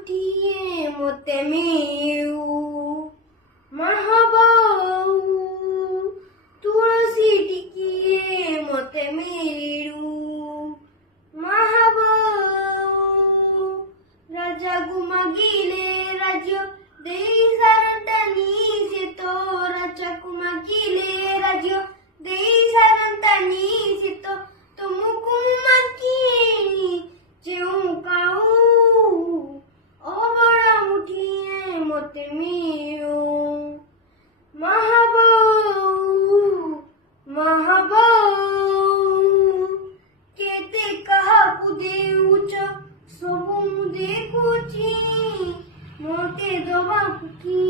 ମୁଠିଏ ମୋତେ ମିଳୁ ମହାବାଉ ତୁଳସୀ ଟିକିଏ ମୋତେ ମିଳୁ ମହାବାଉ ରାଜାକୁ ମାଗିଲେ ରାଜ୍ୟ ଦେଇ ସାରନ୍ତାନି ସେ ତ ରାଜାକୁ ମାଗିଲେ ରାଜ୍ୟ ଦେଇ ସାରନ୍ତାନି ସେ ତ ତୁମକୁ ମାଗିନି ଯେଉଁ କାଉ ଅବଡ଼ା ମୁଠିଏ ମୋତେ ମିଳୁ ମହାବାଉ କେତେ କାହାକୁ ଦେଉଛ ସବୁ ମୁଁ ଦେଖୁଛି ମୋତେ ଦବାକୁ କି